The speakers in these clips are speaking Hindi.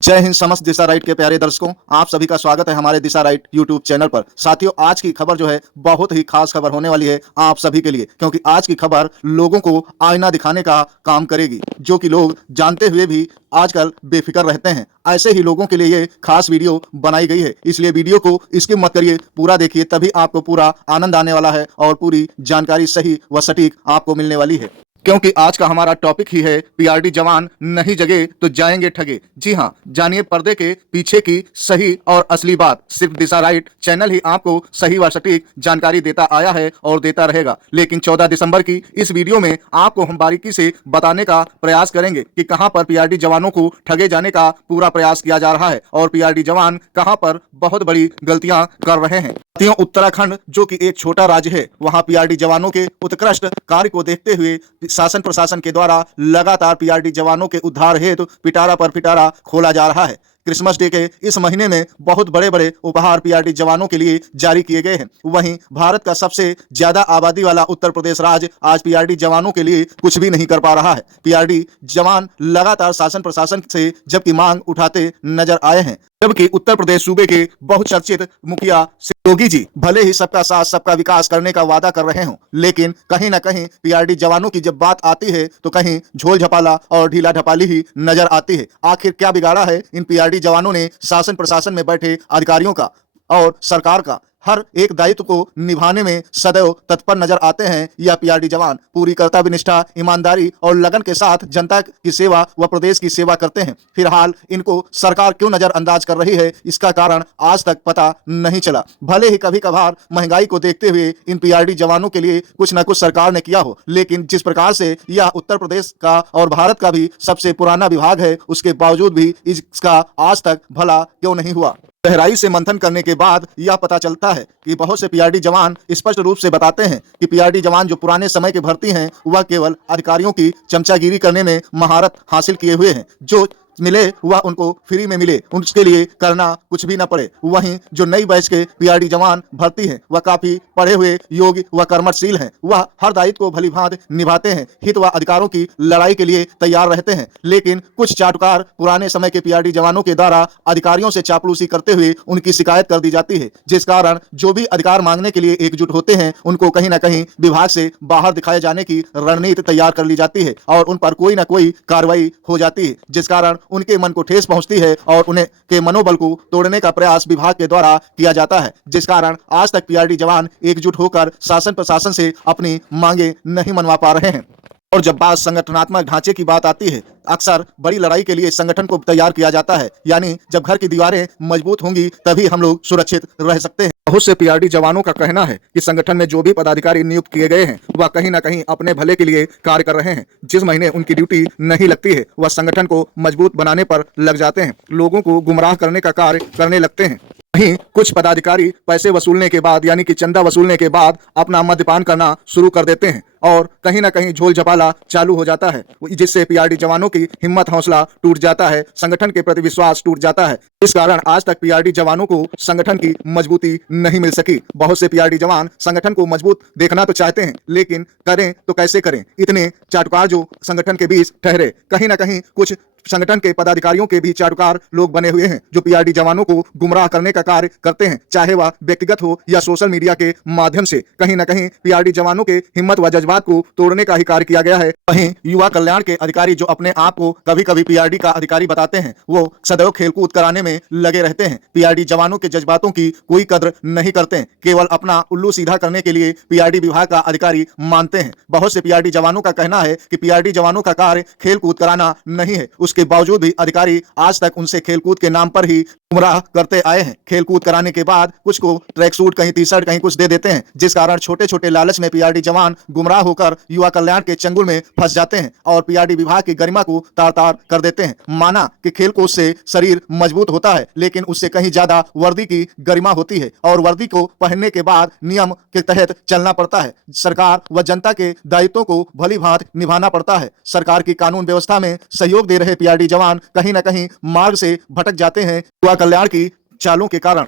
जय हिंद समस्त दिशा राइट के प्यारे दर्शकों, आप सभी का स्वागत है हमारे दिशा राइट यूट्यूब चैनल पर। साथियों, आज की खबर जो है बहुत ही खास खबर होने वाली है आप सभी के लिए, क्योंकि आज की खबर लोगों को आईना दिखाने का काम करेगी, जो कि लोग जानते हुए भी आजकल बेफिक्र रहते हैं। ऐसे ही लोगों के लिए ये खास वीडियो बनाई गई है, इसलिए वीडियो को स्किप मत करिए, पूरा देखिए, तभी आपको पूरा आनंद आने वाला है और पूरी जानकारी सही व सटीक आपको मिलने वाली है। क्योंकि आज का हमारा टॉपिक ही है पीआरडी जवान नहीं जगे तो जाएंगे ठगे। जी हाँ, जानिए पर्दे के पीछे की सही और असली बात। सिर्फ दिशा राइट चैनल ही आपको सही व सटीक जानकारी देता आया है और देता रहेगा। लेकिन 14 दिसंबर की इस वीडियो में आपको हम बारीकी से बताने का प्रयास करेंगे कि कहां पर पीआरडी जवानों को ठगे जाने का पूरा प्रयास किया जा रहा है और पीआरडी जवान कहां पर बहुत बड़ी गलतियां कर रहे हैं। उत्तराखंड, जो कि एक छोटा राज्य है, वहां पीआरडी जवानों के उत्कृष्ट कार्य को देखते हुए शासन प्रशासन के द्वारा लगातार पीआरडी जवानों के उद्धार हेतु पिटारा पर पिटारा खोला जा रहा है। क्रिसमस डे के इस महीने में बहुत बड़े बड़े उपहार पीआरडी जवानों के लिए जारी किए गए हैं। वहीं भारत का सबसे ज्यादा आबादी वाला उत्तर प्रदेश राज्य आज पीआरडी जवानों के लिए कुछ भी नहीं कर पा रहा है। पीआरडी जवान लगातार शासन प्रशासन से जबकि मांग उठाते नजर आए हैं, जबकि उत्तर प्रदेश सूबे के बहुचर्चित मुखिया योगी जी भले ही सबका साथ सबका विकास करने का वादा कर रहे हों, लेकिन कहीं ना कहीं पीआरडी जवानों की जब बात आती है तो कहीं झोल झपाला और ढीला ढपाली ही नजर आती है। आखिर क्या बिगाड़ा है इन पीआरडी जवानों ने शासन प्रशासन में बैठे अधिकारियों का और सरकार का? हर एक दायित्व को निभाने में सदैव तत्पर नजर आते हैं। यह पीआरडी जवान पूरी कर्तव्य निष्ठा, ईमानदारी और लगन के साथ जनता की सेवा व प्रदेश की सेवा करते हैं। फिलहाल इनको सरकार क्यों नजरअंदाज कर रही है, इसका कारण आज तक पता नहीं चला। भले ही कभी कभार महंगाई को देखते हुए इन पीआरडी जवानों के लिए कुछ न कुछ सरकार ने किया हो, लेकिन जिस प्रकार से यह उत्तर प्रदेश का और भारत का भी सबसे पुराना विभाग है, उसके बावजूद भी इसका आज तक भला क्यों नहीं हुआ। गहराई से मंथन करने के बाद यह पता चलता है कि बहुत से पीआरडी जवान स्पष्ट रूप से बताते हैं कि पीआरडी जवान जो पुराने समय के भर्ती हैं, वह केवल अधिकारियों की चमचागिरी करने में महारत हासिल किए हुए हैं। जो मिले वह उनको फ्री में मिले, उसके लिए करना कुछ भी न पड़े। वहीं जो नई बैच के पीआरडी जवान भर्ती हैं, वह काफी पढ़े हुए, योग्य व कर्मठशील हैं। वह हर दायित्व को भली भांति निभाते हैं, हित व अधिकारों की लड़ाई के लिए तैयार रहते हैं। लेकिन कुछ चाटुकार पुराने समय के पीआरडी जवानों के द्वारा अधिकारियों से चापलूसी करते हुए उनकी शिकायत कर दी जाती है, जिस कारण जो भी अधिकार मांगने के लिए एकजुट होते हैं, उनको कहीं न कहीं विभाग से बाहर दिखाए जाने की रणनीति तैयार कर ली जाती है और उन पर कोई न कोई कार्रवाई हो जाती है, जिस कारण उनके मन को ठेस पहुंचती है और उन्हें के मनोबल को तोड़ने का प्रयास विभाग के द्वारा किया जाता है, जिस कारण आज तक पीआरडी जवान एकजुट होकर शासन प्रशासन से अपनी मांगे नहीं मनवा पा रहे हैं। और जब बात संगठनात्मक ढांचे की बात आती है, अक्सर बड़ी लड़ाई के लिए संगठन को तैयार किया जाता है, यानी जब घर की दीवारें मजबूत होंगी तभी हम लोग सुरक्षित रह सकते हैं। बहुत से पीआरडी जवानों का कहना है कि संगठन में जो भी पदाधिकारी नियुक्त किए गए हैं, वह कहीं ना कहीं अपने भले के लिए कार्य कर रहे हैं। जिस महीने उनकी ड्यूटी नहीं लगती है, वह संगठन को मजबूत बनाने पर लग जाते हैं, लोगों को गुमराह करने का कार्य करने लगते हैं। वहीं कुछ पदाधिकारी पैसे वसूलने के बाद, यानी कि चंदा वसूलने के बाद, अपना मद्यपान करना शुरू कर देते हैं और कहीं ना कहीं झोल झपाला चालू हो जाता है, जिससे पीआरडी जवानों की हिम्मत हौसला टूट जाता है, संगठन के प्रति विश्वास टूट जाता है। इस कारण आज तक पीआरडी जवानों को संगठन की मजबूती नहीं मिल सकी। बहुत से पीआरडी जवान संगठन को मजबूत देखना तो चाहते हैं, लेकिन करें तो कैसे करें? इतने चाटुकार जो संगठन के बीच ठहरे, कहीं ना कहीं कुछ संगठन के पदाधिकारियों के भी चाटुकार लोग बने हुए हैं, जो पीआरडी जवानों को गुमराह करने का कार्य करते हैं, चाहे वह व्यक्तिगत हो या सोशल मीडिया के माध्यम से। कहीं ना कहीं पीआरडी जवानों के हिम्मत व जज्बात को तोड़ने का ही कार्य किया गया है। वहीं युवा कल्याण के अधिकारी, जो अपने आप को कभी कभी पीआरडी का अधिकारी बताते हैं, वो सदैव खेलकूद कराने में लगे रहते हैं। पीआरडी जवानों के जज्बातों की कोई कद्र नहीं करते हैं, केवल अपना उल्लू सीधा करने के लिए पीआरडी विभाग का अधिकारी मानते हैं। बहुत से पीआरडी जवानों का कहना है कि पीआरडी जवानों का कार्य खेलकूद कराना नहीं है, उसके बावजूद भी अधिकारी आज तक उनसे खेलकूद के नाम पर ही गुमराह करते आए हैं। खेलकूद कराने के बाद कुछ को ट्रैक सूट, कहीं टी शर्ट, कहीं कुछ दे देते हैं, जिस कारण छोटे छोटे लालच में पीआरडी जवान गुमराह होकर युवा कल्याण के चंगुल में फंस जाते हैं और पीआरडी विभाग की गरिमा को तार तार कर देते हैं। माना कि खेलकूद से शरीर मजबूत होता है, लेकिन उससे कहीं ज्यादा वर्दी की गरिमा होती है और वर्दी को पहनने के बाद नियम के तहत चलना पड़ता है। सरकार व जनता के दायित्वों को भली भांति निभाना पड़ता है। सरकार की कानून व्यवस्था में सहयोग दे रहे पीआरडी जवान कहीं ना कहीं मार्ग से भटक जाते हैं युवा कल्याण की चालों के कारण।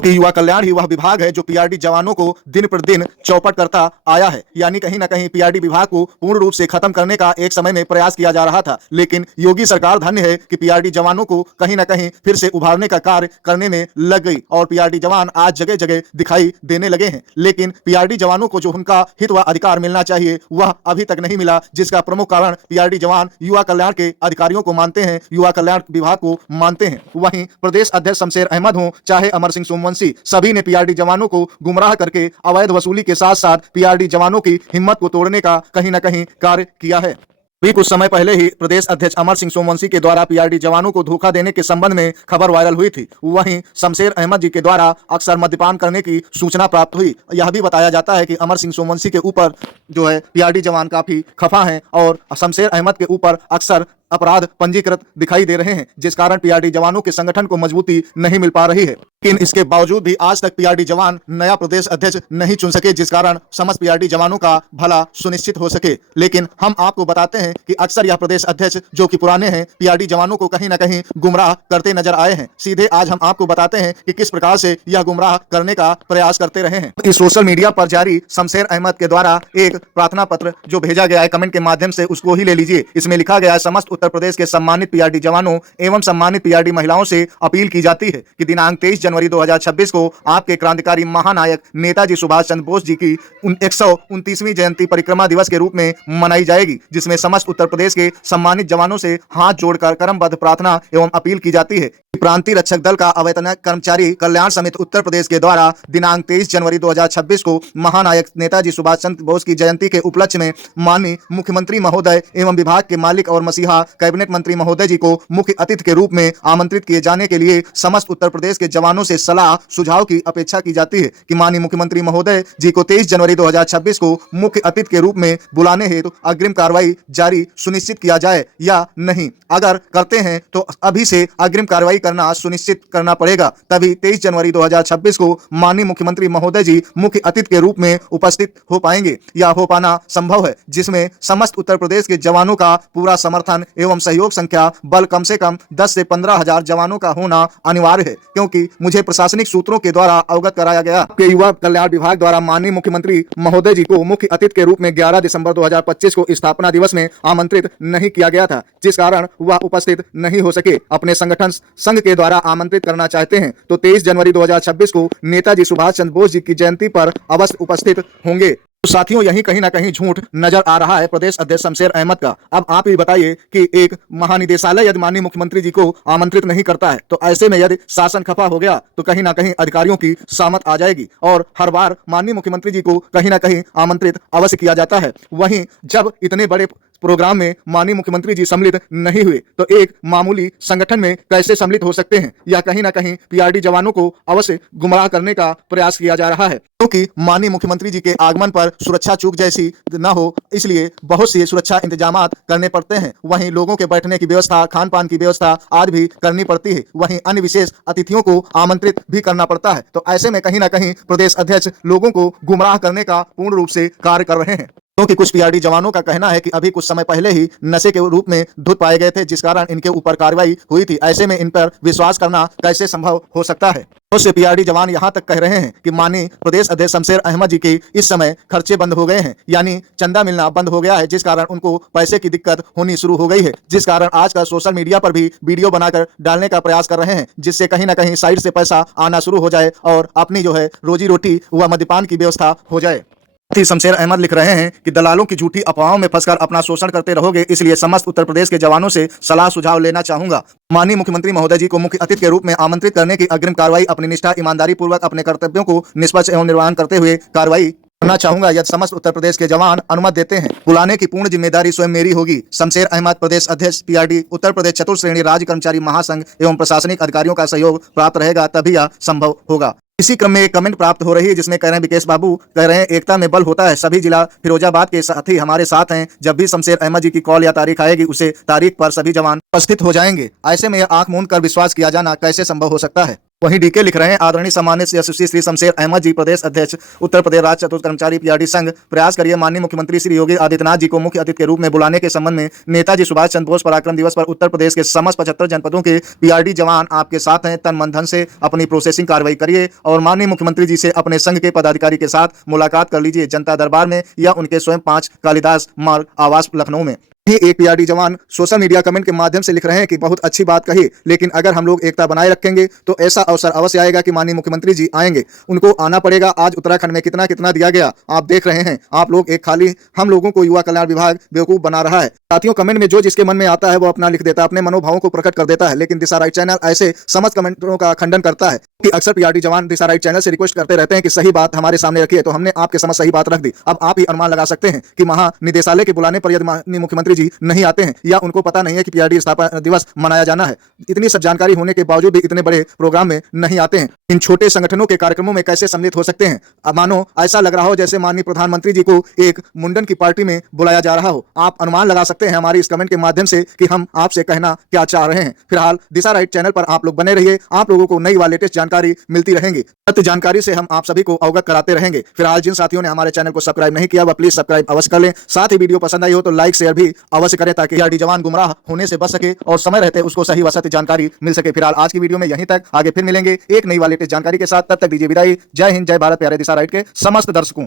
कि युवा कल्याण ही वह विभाग है जो पीआरडी जवानों को दिन प्रतिदिन चौपट करता आया है। यानी कहीं ना कहीं पीआरडी विभाग को पूर्ण रूप से खत्म करने का एक समय में प्रयास किया जा रहा था, लेकिन योगी सरकार धन्य है कि पीआरडी जवानों को कहीं ना कहीं फिर से उभारने का कार्य करने में लग गई और पीआरडी जवान आज जगह जगह दिखाई देने लगे हैं। लेकिन पीआरडी जवानों को जो उनका हित व अधिकार मिलना चाहिए वह अभी तक नहीं मिला, जिसका प्रमुख कारण पीआरडी जवान युवा कल्याण के अधिकारियों को मानते हैं, युवा कल्याण विभाग को मानते हैं। वहीं प्रदेश अध्यक्ष शमशेर अहमद हो चाहे अमर सिंह सोमवंशी, सभी ने पीआरडी जवानों को गुमराह करके अवैध वसूली के साथ साथ पीआरडी जवानों की हिम्मत को तोड़ने का कहीं ना कहीं कार्य किया है। भी कुछ समय पहले ही प्रदेश अध्यक्ष अमर सिंह सोमवंशी के द्वारा पीआरडी जवानों को धोखा देने के संबंध में खबर वायरल हुई थी। वहीं शमशेर अहमद जी के द्वारा अक्सर मद्यपान करने की सूचना प्राप्त हुई। यह भी बताया जाता है कि अमर सिंह सोमवंशी के ऊपर जो है पीआरडी जवान काफी खफा हैं और शमशेर अहमद के ऊपर अक्सर अपराध पंजीकृत दिखाई दे रहे हैं, जिस कारण पीआरडी जवानों के संगठन को मजबूती नहीं मिल पा रही है। लेकिन इसके बावजूद भी आज तक पीआरडी जवान नया प्रदेश अध्यक्ष नहीं चुन सके, जिस कारण समस्त पीआरडी जवानों का भला सुनिश्चित हो सके। लेकिन हम आपको बताते हैं कि अक्सर यह प्रदेश अध्यक्ष जो कि पुराने हैं पीआरडी जवानों को कहीं ना कहीं गुमराह करते नजर आए हैं। सीधे आज हम आपको बताते हैं कि किस प्रकार से यह गुमराह करने का प्रयास करते रहे हैं। इस सोशल मीडिया पर जारी शमशेर अहमद के द्वारा एक प्रार्थना पत्र जो भेजा गया है कमेंट के माध्यम से, उसको ही ले लीजिए। इसमें लिखा गया है, समस्त उत्तर प्रदेश के सम्मानित पीआरडी जवानों एवं सम्मानित पीआरडी महिलाओं से अपील की जाती है कि दिनांक 23 जनवरी 2026 को आपके क्रांतिकारी महानायक नेताजी सुभाष चंद्र बोस जी की 129वीं जयंती परिक्रमा दिवस के रूप में मनाई जाएगी, जिसमें समस्त उत्तर प्रदेश के सम्मानित जवानों से हाथ जोड़कर क्रमबद्ध प्रार्थना एवं अपील की जाती है। प्रांतीय रक्षक दल का अवैतनिक कर्मचारी कल्याण समिति उत्तर प्रदेश के द्वारा दिनांक 23 जनवरी 2026 को महानायक नेताजी सुभाष चंद्र बोस की जयंती के उपलक्ष्य में माननीय मुख्यमंत्री महोदय एवं विभाग के मालिक और मसीहा कैबिनेट मंत्री महोदय जी को मुख्य अतिथि के रूप में आमंत्रित किए जाने के लिए समस्त उत्तर प्रदेश के जवानों से सलाह सुझाव की अपेक्षा की जाती है कि माननीय मुख्यमंत्री महोदय जी को 23 जनवरी 2026 को मुख्य अतिथि के रूप में बुलाने हेतु अग्रिम कार्रवाई जारी सुनिश्चित किया जाए या नहीं। अगर करते हैं तो अभी से अग्रिम कार्रवाई करना सुनिश्चित करना पड़ेगा, तभी 23 जनवरी 2026 को माननीय मुख्यमंत्री महोदय जी मुख्य अतिथि के रूप में उपस्थित हो पाएंगे या हो पाना संभव है, जिसमें समस्त उत्तर प्रदेश के जवानों का पूरा समर्थन एवं सहयोग संख्या बल कम से कम 10 से 15 हजार जवानों का होना अनिवार्य है। क्योंकि मुझे प्रशासनिक सूत्रों के द्वारा अवगत कराया गया कि युवा कल्याण विभाग द्वारा माननीय मुख्यमंत्री महोदय जी को मुख्य अतिथि के रूप में 11 दिसंबर 2025 को स्थापना दिवस में आमंत्रित नहीं किया गया था, जिस कारण वह उपस्थित नहीं हो सके। अपने संगठन संघ के द्वारा आमंत्रित करना चाहते हैं तो 23 जनवरी 2026 को नेताजी सुभाष चंद्र बोस जी की जयंती पर अवश्य उपस्थित होंगे। तो साथियों, यही कहीं ना कहीं झूठ नजर आ रहा है प्रदेश अध्यक्ष शमशेर अहमद का। अब आप ही बताइए कि एक महानिदेशालय यदि माननीय मुख्यमंत्री जी को आमंत्रित नहीं करता है तो ऐसे में यदि शासन खफा हो गया तो कहीं ना कहीं अधिकारियों की सामत आ जाएगी और हर बार माननीय मुख्यमंत्री जी को कहीं ना कहीं आमंत्रित अवश्य किया जाता है। वहीं जब इतने बड़े प्रोग्राम में माननीय मुख्यमंत्री जी सम्मिलित नहीं हुए तो एक मामूली संगठन में कैसे सम्मिलित हो सकते हैं, या कहीं ना कहीं पीआरडी जवानों को अवश्य गुमराह करने का प्रयास किया जा रहा है। क्योंकि माननीय मुख्यमंत्री जी के आगमन पर सुरक्षा चूक जैसी न हो, इसलिए बहुत सी सुरक्षा इंतजाम करने पड़ते हैं। वहीं लोगों के बैठने की व्यवस्था, खान पान की व्यवस्था आदि भी करनी पड़ती है। वहीं अन्य विशेष अतिथियों को आमंत्रित भी करना पड़ता है। तो ऐसे में कहीं ना कहीं प्रदेश अध्यक्ष लोगों को गुमराह करने का पूर्ण रूप से कार्य कर रहे हैं। क्योंकि कुछ पीआरडी जवानों का कहना है कि अभी कुछ समय पहले ही नशे के रूप में धुत पाए गए थे, जिस कारण इनके ऊपर कार्रवाई हुई थी। ऐसे में इन पर विश्वास करना कैसे संभव हो सकता है। बहुत से पीआरडी जवान यहां तक कह रहे हैं कि माननीय प्रदेश अध्यक्ष शमशेर अहमद जी के इस समय खर्चे बंद हो गए हैं, यानी चंदा मिलना बंद हो गया है, जिस कारण उनको पैसे की दिक्कत होनी शुरू हो गई है। जिस कारण आजकल सोशल मीडिया पर भी वीडियो बनाकर डालने का प्रयास कर रहे हैं, जिससे कहीं ना कहीं साइड से पैसा आना शुरू हो जाए और अपनी जो है रोजी रोटी व मद्यपान की व्यवस्था हो जाए। शमशेर अहमद लिख रहे हैं कि दलालों की झूठी अफवाहों में फंसकर अपना शोषण करते रहोगे, इसलिए समस्त उत्तर प्रदेश के जवानों से सलाह सुझाव लेना चाहूंगा। माननीय मुख्यमंत्री महोदय जी को मुख्य अतिथि के रूप में आमंत्रित करने की अग्रिम कार्रवाई अपनी निष्ठा, ईमानदारी पूर्वक अपने कर्तव्यों को निष्पक्ष एवं निर्वहन करते हुए कार्रवाई करना चाहूंगा। यदि समस्त उत्तर प्रदेश के जवान अनुमति देते हैं, बुलाने की पूर्ण जिम्मेदारी स्वयं मेरी होगी। शमशेर अहमद, प्रदेश अध्यक्ष पीआरडी उत्तर प्रदेश चतुर्थ श्रेणी राज्य कर्मचारी महासंघ एवं प्रशासनिक अधिकारियों का सहयोग प्राप्त रहेगा, तभी यह संभव होगा। इसी क्रम में एक कमेंट प्राप्त हो रही है जिसमें कह रहे हैं विकेश बाबू कह रहे हैं एकता में बल होता है, सभी जिला फिरोजाबाद के साथी हमारे साथ हैं। जब भी शमशेर अहमद जी की कॉल या तारीख आएगी, उसे तारीख पर सभी जवान उपस्थित हो जाएंगे। ऐसे में यह आंख मूंद कर विश्वास किया जाना कैसे संभव हो सकता है। वहीं डीके लिख रहे हैं, आदरणीय सम्मानित यशस्वी श्री शमशेर अहमद जी, प्रदेश अध्यक्ष उत्तर प्रदेश राज्य चतुर्थ कर्मचारी पीआरडी संघ, प्रयास करिए माननीय मुख्यमंत्री श्री योगी आदित्यनाथ जी को मुख्य अतिथि के रूप में बुलाने के संबंध में नेताजी सुभाष चंद्र बोस पराक्रम दिवस पर उत्तर प्रदेश के समस्त 75 जनपदों के पीआरडी जवान आपके साथ हैं। तन मन धन से अपनी प्रोसेसिंग कार्रवाई करिए और माननीय मुख्यमंत्री जी से अपने संघ के पदाधिकारी के साथ मुलाकात कर लीजिए, जनता दरबार में या उनके स्वयं 5 कालिदास मार्ग आवास लखनऊ में। एक पीआरडी जवान सोशल मीडिया कमेंट के माध्यम से लिख रहे हैं कि बहुत अच्छी बात कही, लेकिन अगर हम लोग एकता बनाए रखेंगे तो ऐसा अवसर अवश्य आएगा कि माननीय मुख्यमंत्री जी आएंगे, उनको आना पड़ेगा। आज उत्तराखंड में कितना कितना दिया गया आप देख रहे हैं। आप लोग एक खाली हम लोगों को युवा कल्याण विभाग बेवकूफ बना रहा है। साथियों, कमेंट में जो जिसके मन में आता है वो अपना लिख देता है, अपने मनोभावों को प्रकट कर देता है, लेकिन दिशा राइट चैनल ऐसे समस्त कमेंटों का खंडन करता है कि अक्सर पीआरडी जवान दिशा राइट चैनल से रिक्वेस्ट करते रहते हैं कि सही बात हमारे सामने रखिए, तो हमने आपके समझ सही बात रख दी। अब आप ही अनुमान लगा सकते हैं कि महानिदेशालय के बुलाने पर यदि माननीय मुख्यमंत्री जी नहीं आते हैं या उनको पता नहीं है कि पीआरडी स्थापना दिवस मनाया जाना है, इतनी सब जानकारी होने के बावजूद भी इतने बड़े प्रोग्राम में नहीं आते हैं, इन छोटे संगठनों के कार्यक्रमों में कैसे सम्मिलित हो सकते हैं। अब मानो ऐसा लग रहा हो जैसे माननीय प्रधानमंत्री जी को एक मुंडन की पार्टी में बुलाया जा रहा हो। आप अनुमान लगा सकते हैं हमारी इस कमेंट के माध्यम से कि हम आपसे कहना क्या चाह रहे हैं। फिलहाल दिशा राइट चैनल पर आप लोग बने रहिए, आप लोगों को नई व लेटेस्ट जानकारी मिलती रहेंगी। सत्य जानकारी से हम आप सभी को अवगत कराते रहेंगे। फिलहाल जिन साथियों ने हमारे चैनल को सब्सक्राइब नहीं किया वह प्लीज सब्सक्राइब अवश्य कर लें। साथ ही वीडियो पसंद आई हो तो लाइक शेयर भी अवश्य करें ताकि पीआरडी जवान गुमराह होने से बच सके और समय रहते उसको सही व सत्य जानकारी मिल सके। फिलहाल आज की वीडियो में यहीं तक, आगे फिर मिलेंगे एक नई व लेटेस्ट जानकारी के साथ। तब तक दीजिए विदाई। जय हिंद, जय भारत प्यारे दिशा राइट के समस्त दर्शकों।